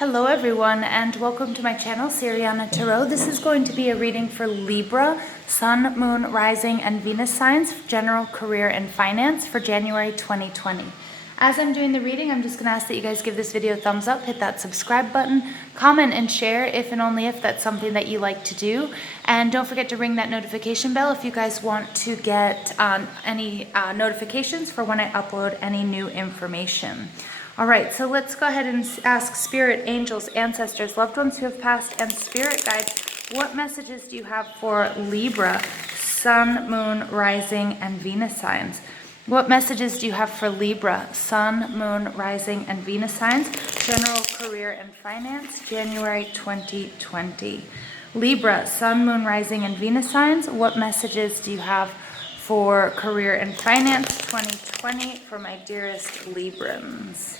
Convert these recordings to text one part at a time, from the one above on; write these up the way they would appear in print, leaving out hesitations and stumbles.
Hello everyone and welcome to my channel, Siriana Tarot. This is going to be a reading for Libra, Sun, Moon, Rising, and Venus signs, general career and finance for January 2020. As I'm doing the reading, I'm just going to ask that you guys give this video a thumbs up, hit that subscribe button, comment and share if and only if that's something that you like to do. And don't forget to ring that notification bell if you guys want to get any notifications for when I upload any new information. All right, so let's go ahead and ask spirit, angels, ancestors, loved ones who have passed, and spirit guides, what messages do you have for Libra, Sun, Moon, Rising, and Venus signs? What messages do you have for Libra, Sun, Moon, Rising, and Venus signs, general career and finance, January 2020? Libra, Sun, Moon, Rising, and Venus signs, what messages do you have for career and finance 2020 for my dearest Librans?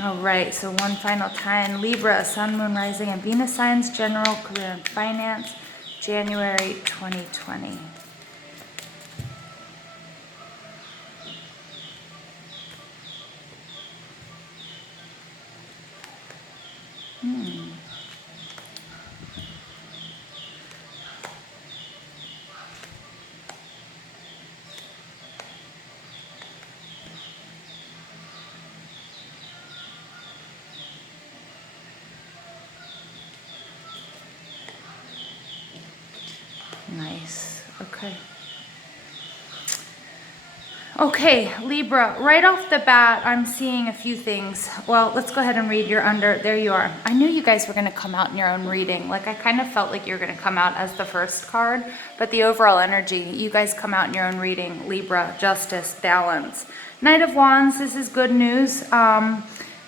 All right, so one final time. Libra, Sun, Moon, Rising, and Venus signs, general career and finance, January 2020. Nice. Okay, Libra, right off the bat, I'm seeing a few things. Well, let's go ahead and read your under. There you are. I knew you guys were going to come out in your own reading. Like, I kind of felt like you were going to come out as the first card, but the overall energy, you guys come out in your own reading. Libra, justice, balance. Knight of Wands, this is good news.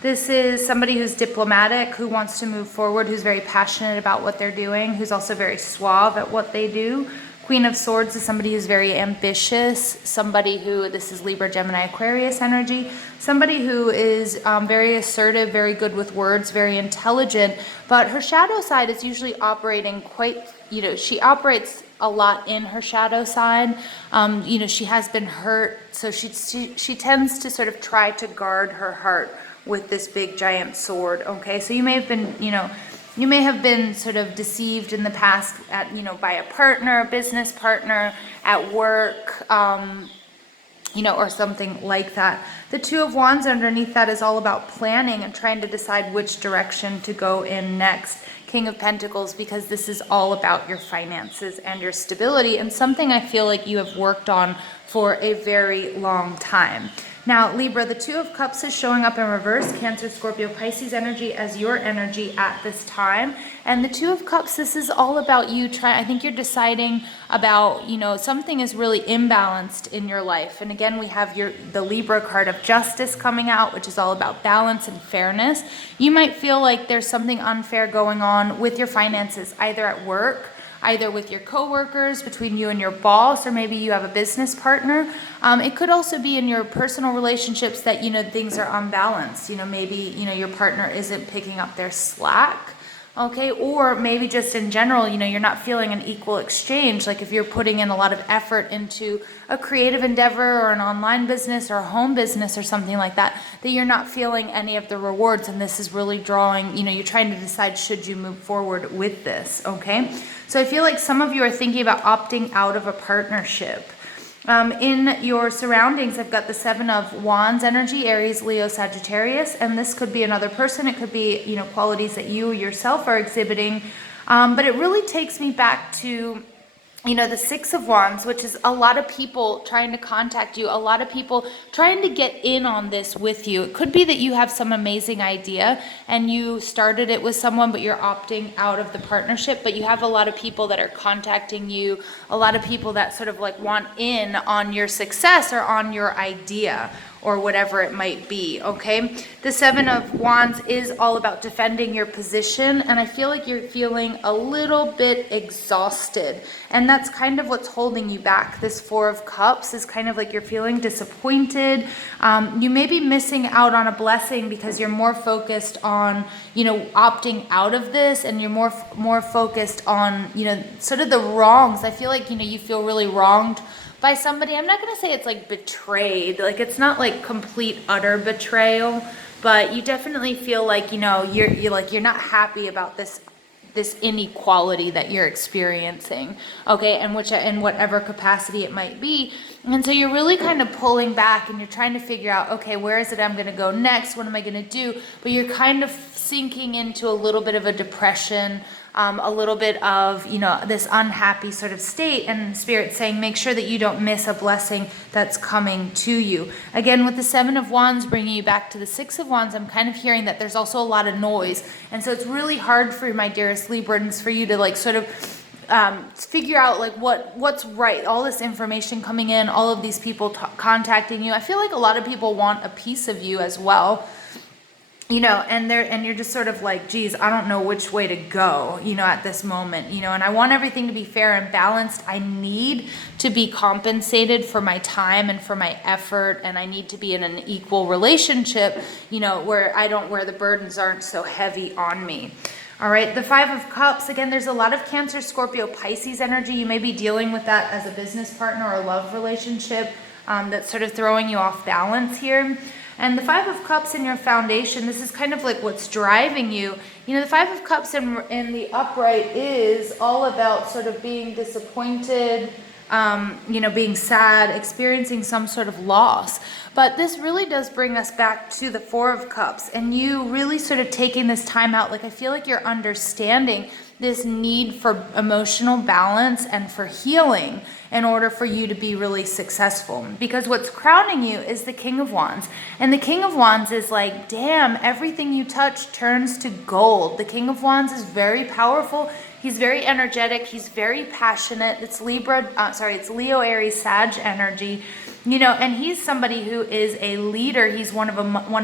This is somebody who's diplomatic, who wants to move forward, who's very passionate about what they're doing, who's also very suave at what they do. Queen of Swords is somebody who's very ambitious, somebody who, this is Libra, Gemini, Aquarius energy, somebody who is very assertive, very good with words, very intelligent, but her shadow side is usually operating quite, she operates a lot in her shadow side. She has been hurt, so she tends to sort of try to guard her heart with this big giant sword. Okay, so you may have been, you may have been sort of deceived in the past at, by a partner, a business partner, at work, or something like that. The Two of Wands underneath that is all about planning and trying to decide which direction to go in next. King of Pentacles, because this is all about your finances and your stability, and something I feel like you have worked on for a very long time. Now, Libra, the Two of Cups is showing up in reverse, Cancer, Scorpio, Pisces energy as your energy at this time. And the Two of Cups, this is all about you I think you're deciding about, something is really imbalanced in your life. And again, we have the Libra card of Justice coming out, which is all about balance and fairness. You might feel like there's something unfair going on with your finances, either at work, either with your coworkers, between you and your boss, or maybe you have a business partner. It could also be in your personal relationships that, things are unbalanced. Maybe, your partner isn't picking up their slack. Okay, or maybe just in general, you're not feeling an equal exchange. Like if you're putting in a lot of effort into a creative endeavor or an online business or a home business or something like that, that you're not feeling any of the rewards. And this is really drawing, you're trying to decide, should you move forward with this? Okay, so I feel like some of you are thinking about opting out of a partnership. In your surroundings, I've got the Seven of Wands energy, Aries, Leo, Sagittarius, and this could be another person. It could be, qualities that you yourself are exhibiting. But it really takes me back to, the Six of Wands, which is a lot of people trying to contact you, a lot of people trying to get in on this with you. It could be that you have some amazing idea and you started it with someone, but you're opting out of the partnership, but you have a lot of people that are contacting you, a lot of people that sort of like want in on your success or on your idea, or whatever it might be, okay? The Seven of Wands is all about defending your position, and I feel like you're feeling a little bit exhausted, and that's kind of what's holding you back. This Four of Cups is kind of like you're feeling disappointed. You may be missing out on a blessing because you're more focused on, opting out of this, and you're more focused on, sort of the wrongs. I feel like, you feel really wronged by somebody. I'm not going to say it's like betrayed. Like, it's not like complete utter betrayal, but you definitely feel like, you know, you're not happy about this inequality that you're experiencing, okay, and which in whatever capacity it might be. And so you're really kind of pulling back and you're trying to figure out, okay, where is it I'm going to go next? What am I going to do? But you're kind of sinking into a little bit of a depression, a little bit of, you know, this unhappy sort of state, and Spirit saying, make sure that you don't miss a blessing that's coming to you. Again, with the Seven of Wands bringing you back to the Six of Wands, I'm kind of hearing that there's also a lot of noise. And so it's really hard for my dearest Librans for you to like sort of figure out like what's right. All this information coming in, all of these people contacting you. I feel like a lot of people want a piece of you as well. You know, and you're just sort of like, geez, I don't know which way to go, you know, at this moment, you know, and I want everything to be fair and balanced. I need to be compensated for my time and for my effort, and I need to be in an equal relationship, you know, where the burdens aren't so heavy on me. All right, the Five of Cups, again, there's a lot of Cancer, Scorpio, Pisces energy. You may be dealing with that as a business partner or a love relationship that's sort of throwing you off balance here. And the Five of Cups in your foundation, this is kind of like what's driving you. You know, the Five of Cups in the upright is all about sort of being disappointed, you know, being sad, experiencing some sort of loss. But this really does bring us back to the Four of Cups, and you really sort of taking this time out. Like, I feel like you're understanding this need for emotional balance and for healing in order for you to be really successful. Because what's crowning you is the King of Wands. And the King of Wands is like, damn, everything you touch turns to gold. The King of Wands is very powerful. He's very energetic. He's very passionate. It's it's Leo, Aries, Sag energy. You know, and he's somebody who is a leader. He's one of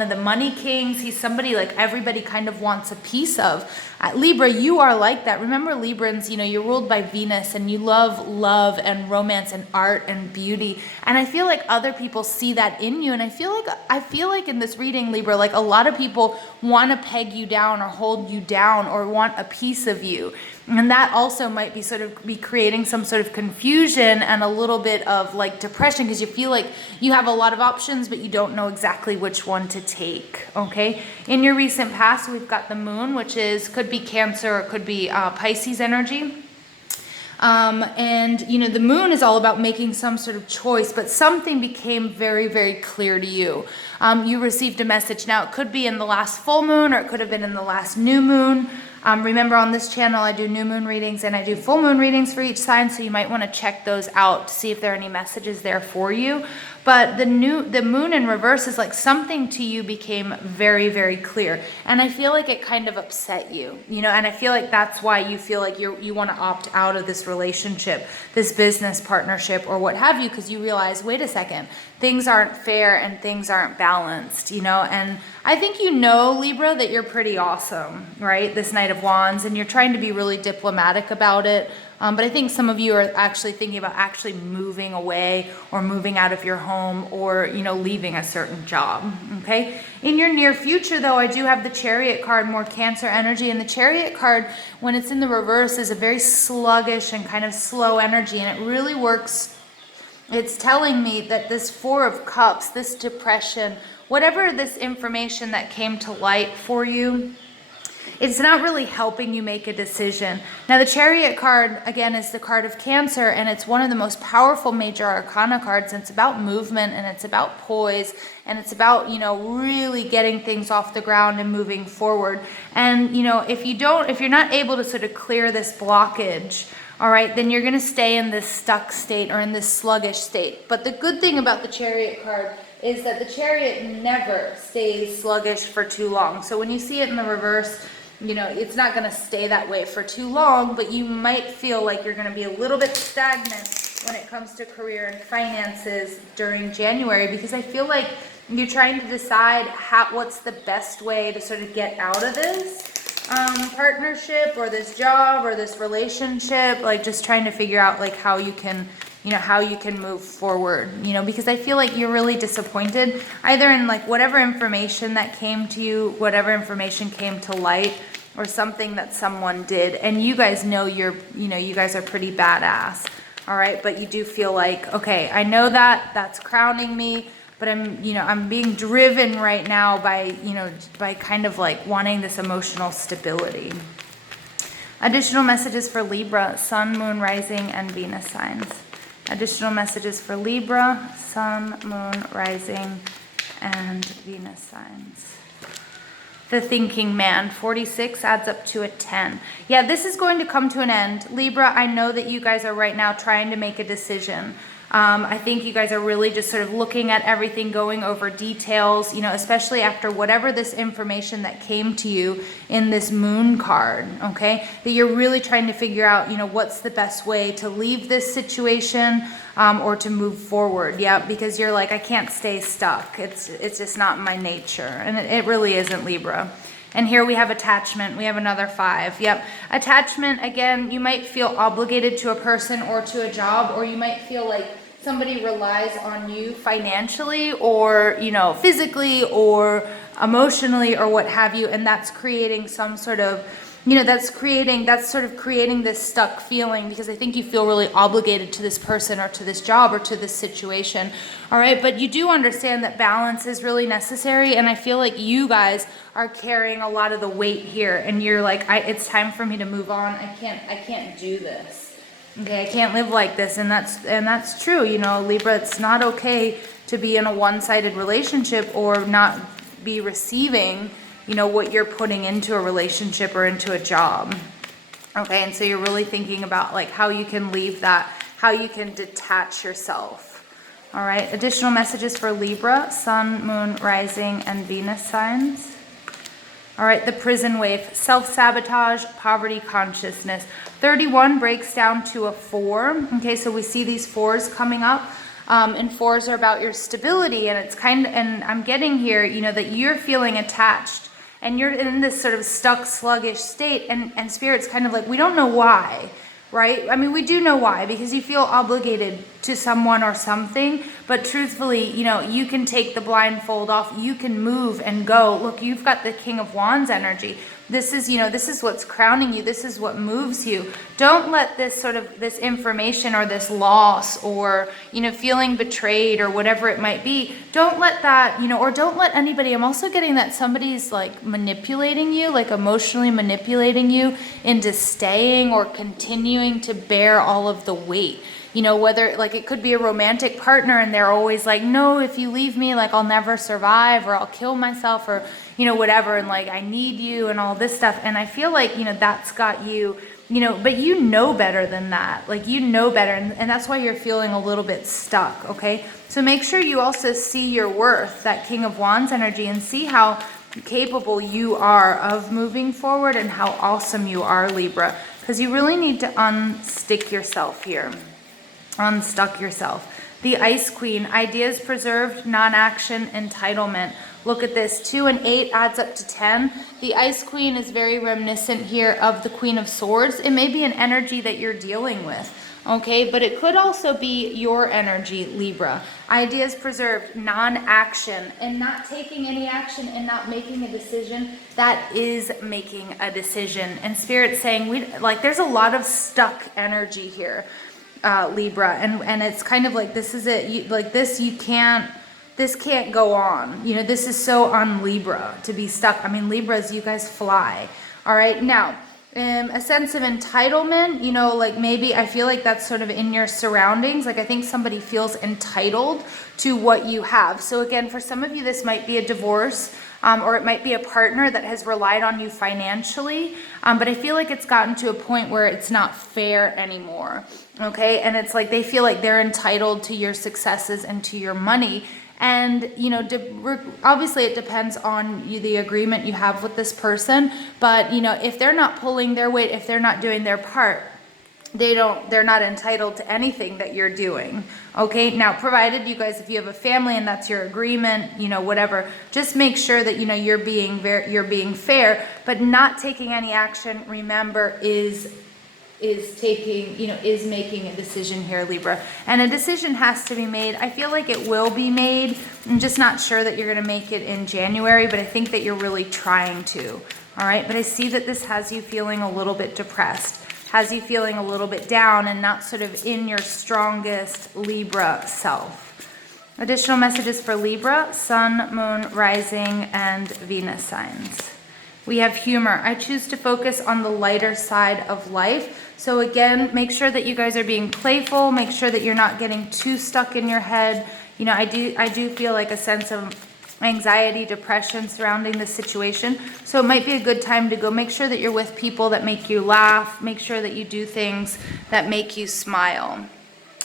the money kings. He's somebody like everybody kind of wants a piece of. Libra, you are like that. Remember, Librans, you know, you're ruled by Venus, and you love love and romance and art and beauty. And I feel like other people see that in you. And I feel like in this reading, Libra, like a lot of people want to peg you down or hold you down or want a piece of you. And that also might be sort of creating some sort of confusion and a little bit of like depression, because you feel like you have a lot of options, but you don't know exactly which one to take, okay? In your recent past, we've got the Moon, which could be Cancer or it could be Pisces energy. And, you know, the Moon is all about making some sort of choice, but something became very, very clear to you. You received a message. Now, it could be in the last full moon, or it could have been in the last new moon. Remember, on this channel, I do new moon readings and I do full moon readings for each sign, so you might want to check those out to see if there are any messages there for you. But the moon in reverse is like something to you became very, very clear. And I feel like it kind of upset you, you know, and I feel like that's why you feel like you want to opt out of this relationship, this business partnership, or what have you, because you realize, wait a second, things aren't fair and things aren't balanced, you know. And I think, you know, Libra, that you're pretty awesome, right? This Knight of Wands, and you're trying to be really diplomatic about it. But I think some of you are actually thinking about actually moving away or moving out of your home, or, you know, leaving a certain job, okay? In your near future, though, I do have the Chariot card, more Cancer energy. And the Chariot card, when it's in the reverse, is a very sluggish and kind of slow energy. And it really works. It's telling me that this Four of Cups, this depression, whatever this information that came to light for you, it's not really helping you make a decision. Now, the Chariot card, again, is the card of Cancer, and it's one of the most powerful major arcana cards. And it's about movement, and it's about poise, and it's about, you know, really getting things off the ground and moving forward. And, you know, if you're not able to sort of clear this blockage, all right, then you're going to stay in this stuck state or in this sluggish state. But the good thing about the Chariot card is that the Chariot never stays sluggish for too long. So when you see it in the reverse, you know, it's not going to stay that way for too long, but you might feel like you're going to be a little bit stagnant when it comes to career and finances during January, because I feel like you're trying to decide what's the best way to sort of get out of this partnership or this job or this relationship, like just trying to figure out like how you can, you know, how you can move forward, you know, because I feel like you're really disappointed either in like whatever information that came to you, whatever information came to light, or something that someone did. And you guys know you guys are pretty badass. All right. But you do feel like, okay, I know that that's crowning me, but I'm being driven right now by, by kind of like wanting this emotional stability. Additional messages for Libra, Sun, Moon, Rising, and Venus signs. Additional messages for Libra, Sun, Moon, Rising, and Venus signs. The thinking man, 46 adds up to a 10. Yeah, this is going to come to an end. Libra, I know that you guys are right now trying to make a decision. I think you guys are really just sort of looking at everything, going over details, especially after whatever this information that came to you in this moon card, okay? That you're really trying to figure out, what's the best way to leave this situation or to move forward. Yeah, because you're like, I can't stay stuck. It's just not my nature. And it really isn't, Libra. And here we have attachment. We have another 5. Yep. Attachment, again, you might feel obligated to a person or to a job, or you might feel like somebody relies on you financially or, physically or emotionally or what have you. And that's creating some sort of, that's sort of creating this stuck feeling, because I think you feel really obligated to this person or to this job or to this situation. All right. But you do understand that balance is really necessary. And I feel like you guys are carrying a lot of the weight here, and you're like, it's time for me to move on. I can't do this. Okay. I can't live like this. And that's true. Libra, it's not okay to be in a one-sided relationship or not be receiving what you're putting into a relationship or into a job. Okay, and so you're really thinking about like how you can leave that, how you can detach yourself. All right, additional messages for Libra, Sun, Moon, Rising, and Venus signs. All right, the prison wave, self-sabotage, poverty consciousness. 31 breaks down to a 4. Okay, so we see these 4s coming up. And 4s are about your stability, and and I'm getting here, that you're feeling attached. And you're in this sort of stuck, sluggish state, and Spirit's kind of like, we don't know why, right? I mean, we do know why, because you feel obligated to someone or something, but truthfully, you can take the blindfold off, you can move and go. Look, you've got the King of Wands energy. This is, this is what's crowning you. This is what moves you. Don't let this information or this loss or, feeling betrayed or whatever it might be, don't let that, or don't let anybody, I'm also getting that somebody's like manipulating you, like emotionally manipulating you into staying or continuing to bear all of the weight. Whether like it could be a romantic partner and they're always like, no, if you leave me, like I'll never survive or I'll kill myself or, whatever. And like, I need you and all this stuff. And I feel like, that's got you, but better than that. Like, better. And that's why you're feeling a little bit stuck. Okay. So make sure you also see your worth, that King of Wands energy, and see how capable you are of moving forward and how awesome you are, Libra, because you really need to unstick yourself here. Unstuck yourself. The Ice Queen, ideas preserved, non-action, entitlement. Look at this, 2 and 8 adds up to 10. The Ice Queen is very reminiscent here of the Queen of Swords. It may be an energy that you're dealing with, okay? But it could also be your energy, Libra. Ideas preserved, non-action, and not taking any action and not making a decision. That is making a decision. And Spirit's saying, there's a lot of stuck energy here. Libra, and it's kind of like, this is it, this can't go on, this is so on Libra to be stuck. I mean, Libras, you guys fly. All right, now a sense of entitlement, like maybe I feel like that's sort of in your surroundings. Like I think somebody feels entitled to what you have. So again, for some of you, this might be a divorce, or it might be a partner that has relied on you financially. But I feel like it's gotten to a point where it's not fair anymore. Okay. And it's like, they feel like they're entitled to your successes and to your money. And, obviously it depends on the agreement you have with this person. But, if they're not pulling their weight, if they're not doing their part, they're not entitled to anything that you're doing. Okay. Now, provided you guys, if you have a family and that's your agreement, whatever, just make sure that, you're being fair, but not taking any action, remember, is making a decision here, Libra. And a decision has to be made. I feel like it will be made. I'm just not sure that you're going to make it in January, but I think that you're really trying to. All right. But I see that this has you feeling a little bit depressed, has you feeling a little bit down and not sort of in your strongest Libra self. Additional messages for Libra, Sun, Moon, Rising, and Venus signs. We have humor. I choose to focus on the lighter side of life. So again, make sure that you guys are being playful. Make sure that you're not getting too stuck in your head. You know, I do feel like a sense of anxiety, depression surrounding this situation. So it might be a good time to go make sure that you're with people that make you laugh. Make sure that you do things that make you smile.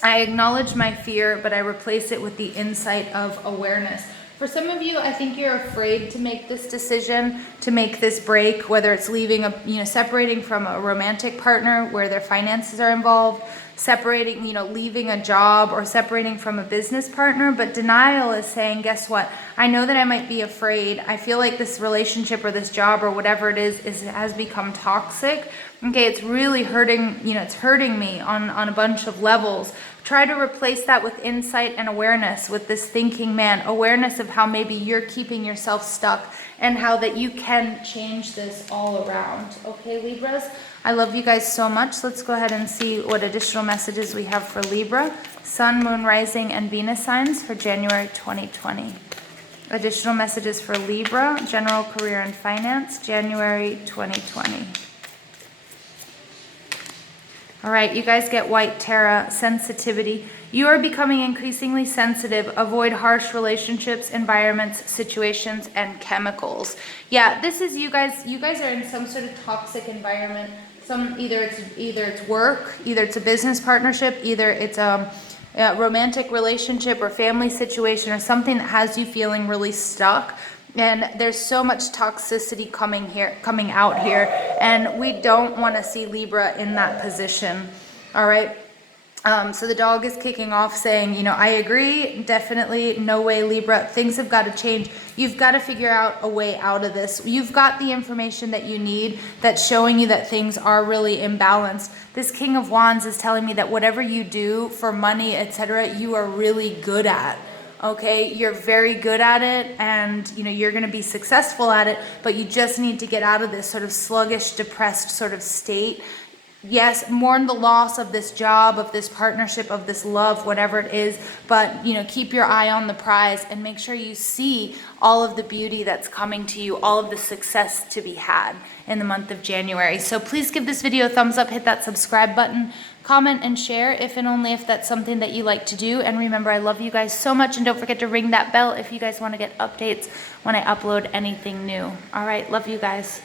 I acknowledge my fear, but I replace it with the insight of awareness. For some of you, I think you're afraid to make this decision, to make this break, whether it's leaving separating from a romantic partner where their finances are involved, separating, leaving a job, or separating from a business partner. But denial is saying, guess what? I know that I might be afraid. I feel like this relationship or this job or whatever it is has become toxic. Okay, it's really hurting, it's hurting me on a bunch of levels. Try to replace that with insight and awareness, with this thinking man, awareness of how maybe you're keeping yourself stuck and how that you can change this all around. Okay, Libras, I love you guys so much. Let's go ahead and see what additional messages we have for Libra, Sun, Moon, Rising, and Venus signs for January 2020. Additional messages for Libra, general career and finance, January 2020. All right, you guys get White Tara, sensitivity. You are becoming increasingly sensitive. Avoid harsh relationships, environments, situations, and chemicals. Yeah, this is you guys. You guys are in some sort of toxic environment. Either it's work, either it's a business partnership, either it's a romantic relationship or family situation, or something that has you feeling really stuck. And there's so much toxicity coming out here, and we don't want to see Libra in that position. All right. So the dog is kicking off saying, I agree, definitely, no way, Libra, things have got to change. You've got to figure out a way out of this. You've got the information that you need that's showing you that things are really imbalanced. This King of Wands is telling me that whatever you do for money, etc., you are really good at. Okay, you're very good at it, and you're going to be successful at it, but you just need to get out of this sort of sluggish, depressed sort of state. Yes, mourn the loss of this job, of this partnership, of this love, whatever it is, but keep your eye on the prize and make sure you see all of the beauty that's coming to you, all of the success to be had in the month of January. So please give this video a thumbs up, hit that subscribe button, comment and share if and only if that's something that you like to do. And remember, I love you guys so much, and don't forget to ring that bell if you guys want to get updates when I upload anything new. All right, love you guys.